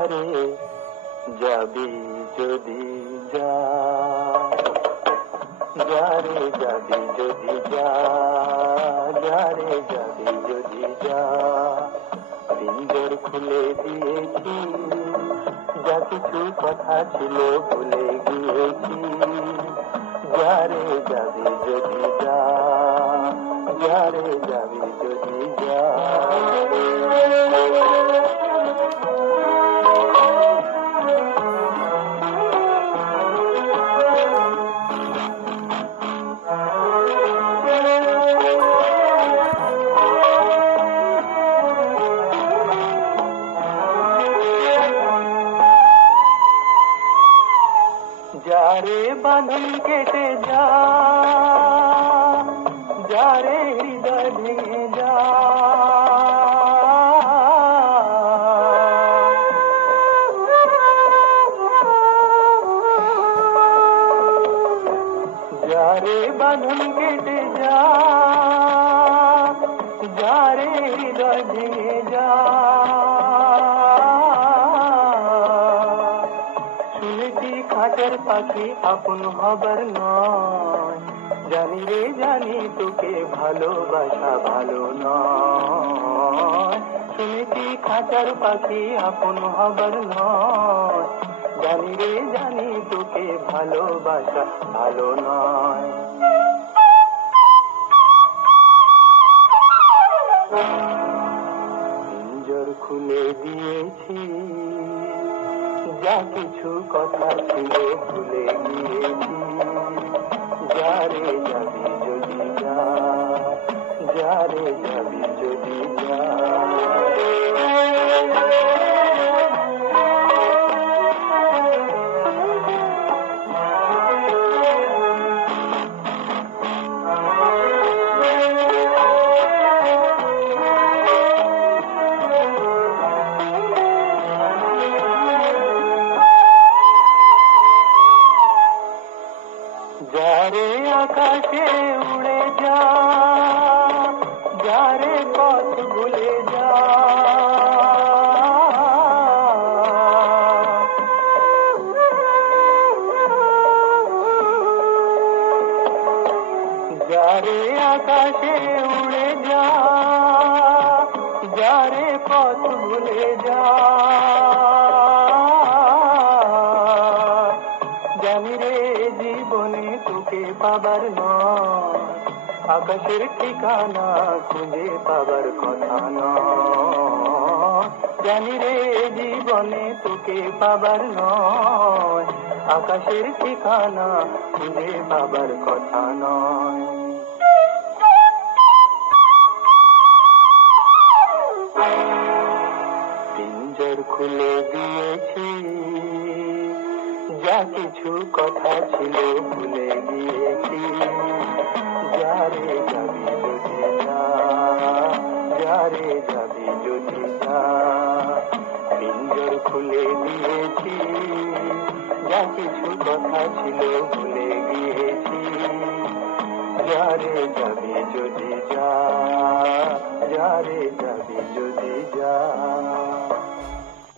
যারে যাবি যদি যা, যারে যাবি যদি যা, যারে যাবি যদি যা, পিঞ্জর খুলে দিয়েছি, যা কিছু কথা ছিল ভুলে গিয়েছি। যারে যাবি যদি যা, যারে যাবি যদি যা। যারে বাঁধন কেটে যা, যারে হৃদয় ভেঙে যা, যারে বাঁধন কেটে যা, যারে হৃদয় ভেঙে যা। শুনেছি খাঁচার পাখি আপন হবার নয়, জানি রে জানি তোকে ভালোবাসা ভালো নয়। শুনেছি খাঁচার পাখি আপন হবার নয়, জানি রে জানি তোকে ভালোবাসা ভালো নয়। পিঞ্জর খুলে দিয়েছি, যা কিছু কথা ছিল ভুলে গিয়েছি। যারে যাবি যদি যা, যারে যাবি যদি যা। যারে আকাশে উড়ে যা, যারে পথ ভুলে যা, যারে আকাশে উড়ে যা, যারে পথ ভুলে যা। জানি রে জীবনে তোকে পাবার নয়, আকাশের ঠিকানা খুঁজে পাবার কথা নয়। জানি রে জীবনে তোকে পাবার নয়, আকাশের ঠিকানা খুঁজে পাবার কথা নয়। পিঞ্জর খুলে দিয়েছি, যা কিছু কথা ছিল ভুলে গিয়েছি। যারে যাবি যদি যা, যারে যাবি যদি যা। পিঞ্জর খুলে দিয়েছি, যা কিছু কথা ছিল ভুলে গিয়েছি। যারে যাবি যদি যা, যারে যাবি যদি যা।